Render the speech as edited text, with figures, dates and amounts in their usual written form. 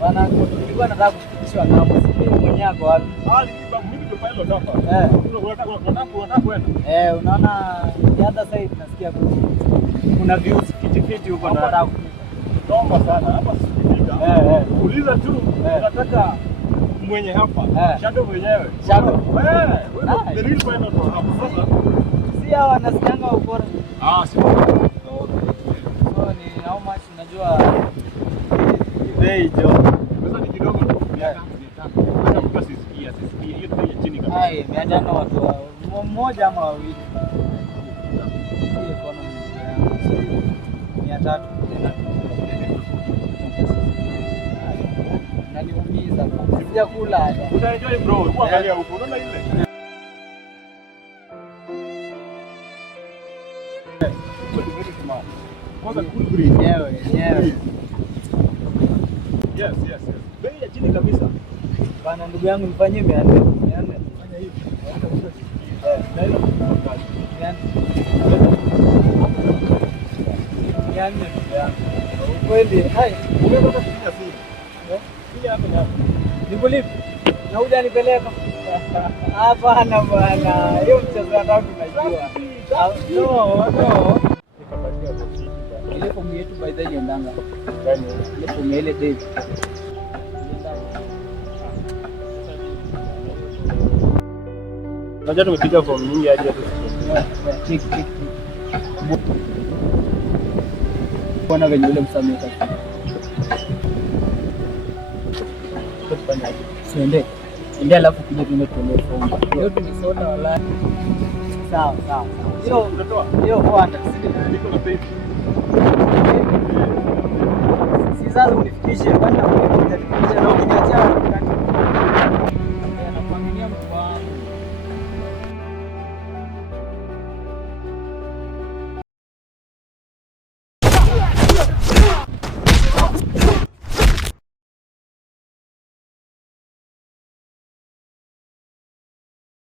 Bana, nilikuwa nataka kufikishwa ng'ambo. Sijui mwenyewe ako wapi. Mimi ndio pilot hapa. Unaona the other side nasikia kuna views fiti huko na nataka kutomba sana. Hapa sikifika. Uliza tu unataka mwenye hapa. Shadow mwenyewe. Shadow. The real pilot hapa. Sasa si hawa nasikianga ukora. Si. So ni how much unajua bei jo. Pesa ni kidogo tu. Hata mtu asisikia hiyo tu ya chini kabisa. 500 watu mmoja ama wawili. Ile economy ya 300 tena. Naniumiza. Sijakula. Utaenjoy bro. Uangalia huko. Unaona ile? Kwanza cool breeze. Yenyewe. Yes. Bei ya chini kabisa. Bana ndugu yangu nifanyie 400. Fanya hivi. Kweli, hai. Umepata kupiga simu. Hapa. Nikulipe. Na hujanipeleka. Hapana bwana. Hiyo mchezo wa tatu najua. No. Ile fomu yetu by the way ndanga. Gani? Ile fomu ile Dave. Unajua tumepiga fomu nyingi hadi hapo. Tik. Bwana venye ule msameka. Tufanyaje? Siende. Ndio alafu kuja tuende fomu. Leo tunisota wala. Sawa. Hiyo unatoa? Hiyo 400. Niko na pesa. Si sasa unifikishe bwana, unifikishe na ukiniacha